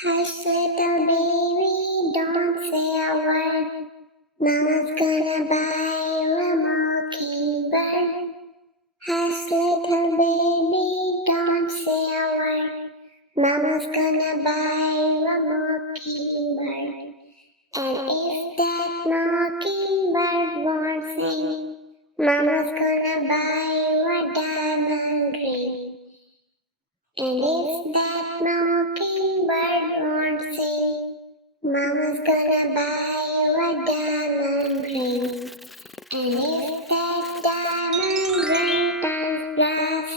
Hush, little baby, don't say a word. Mama's gonna buy you a mockingbird. Hush, little baby, don't say a word. Mama's gonna buy you a mockingbird. And if that mockingbird won't sing, Mama's gonna buy you a diamond ring. And if that mockingbird won't sing, Mama's gonna buy you a diamond ring. And if that diamond ring turns brass,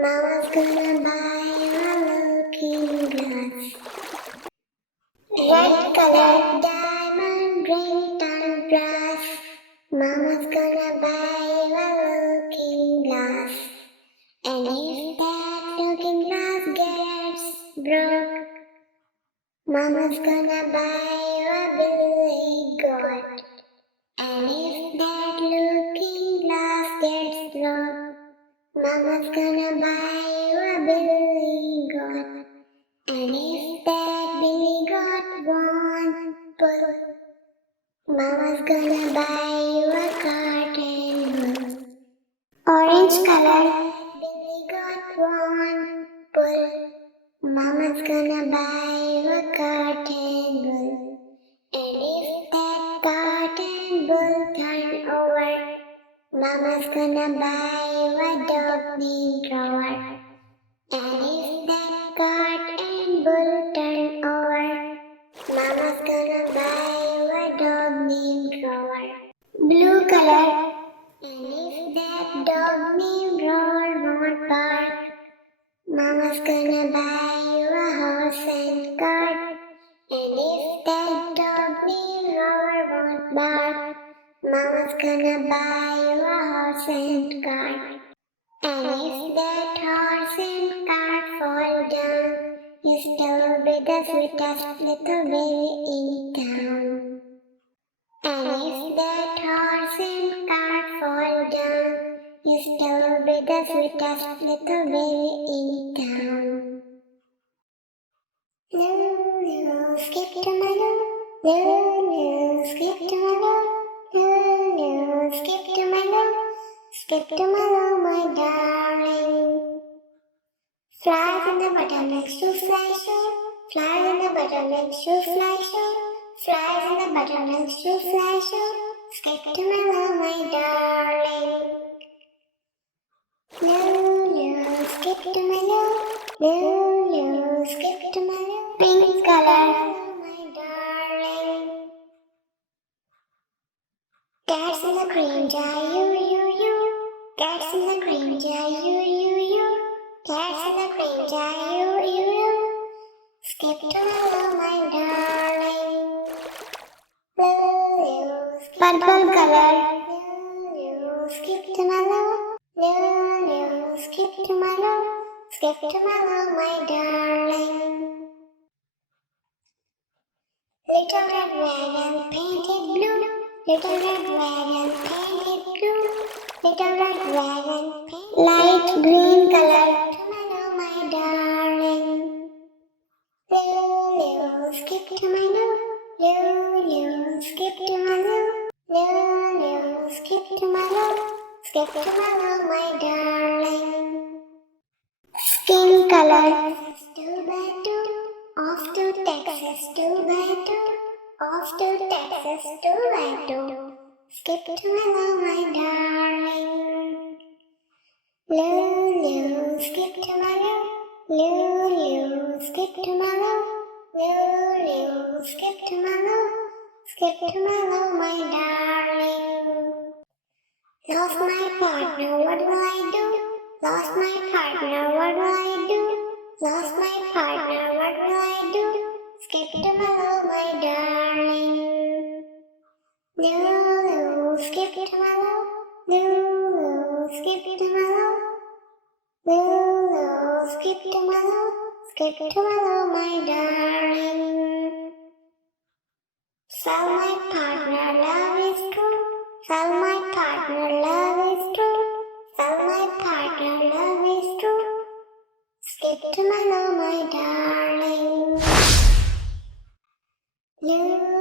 Mama's gonna buy you a looking glass. Red colored diamond ring turns brass, Mama's gonna buy you a looking glass. And if that looking glass gets broke, Mama's gonna buy you a billy goat. And if that looking glass gets broke, Mama's gonna buy you a billy goat. And if that billy goat won't pull, Mama's gonna buy you a cotton wool. Orange color billy goat won't pull, Mama's gonna buy you a cotton wool. And if that cotton wool turn over, Mama's gonna buy you a dog named Rover. And if that cotton wool turn over, Mama's gonna buy you a dog named Rover. Blue color. And if that dog named Rover won't bark, Mama's gonna buy you a horse and cart. And if that dog named Rover won't bark, Mama's gonna buy you a horse and cart. And if that horse and cart fall down, you still be the sweetest little baby in town. And if that horse and cart fall down, you still be the sweetest little baby in town. Lulu, skip to my loo. Lulu, skip to my loo. Lulu, skip to my loo. Skip to my loo, my darling. Flies in the buttermilk to fly show. Flies in the buttermilk to fly show. Flies in the buttermilk to fly show. Skip to my loo, my darling. Lulu, skip to my loo. Lulu, skip to my loo. Pink color, my darling. Cats in the cream jar, you. Cats in the cream jar, you. Cats in the cream jar, you. Skip to my loo, my darling. Lulu, purple color. Lulu, skip to my loo. Lulu, skip to my loo. Skip to my loo, my darling. Little red wagon painted blue. Little red wagon painted blue. Little red wagon painted light green color. To my loo, my darling. Lulu, skip to my loo. Lulu, skip to my loo. Lulu, skip to my loo. Skip to my loo, my darling. Skin color. 2x2. Off to Texas 2x2. Off to Texas 2x2. Skip to my loo, my darling. Lulu, skip to my loo. Lulu, skip to my loo. Lulu, skip to my loo. Skip to my loo, my darling. Lost my partner, what will I do? Lost my partner, what will I do? Lost my partner, what will I do? Skip to my loo, my darling. Lulu, skip to my loo. Lulu, skip to my loo. Lulu, skip to my loo. Skip to my loo, my darling. Tell my partner love is true. Tell my partner love is true. Tell my partner love is true. Skip to my loo, my darling. Look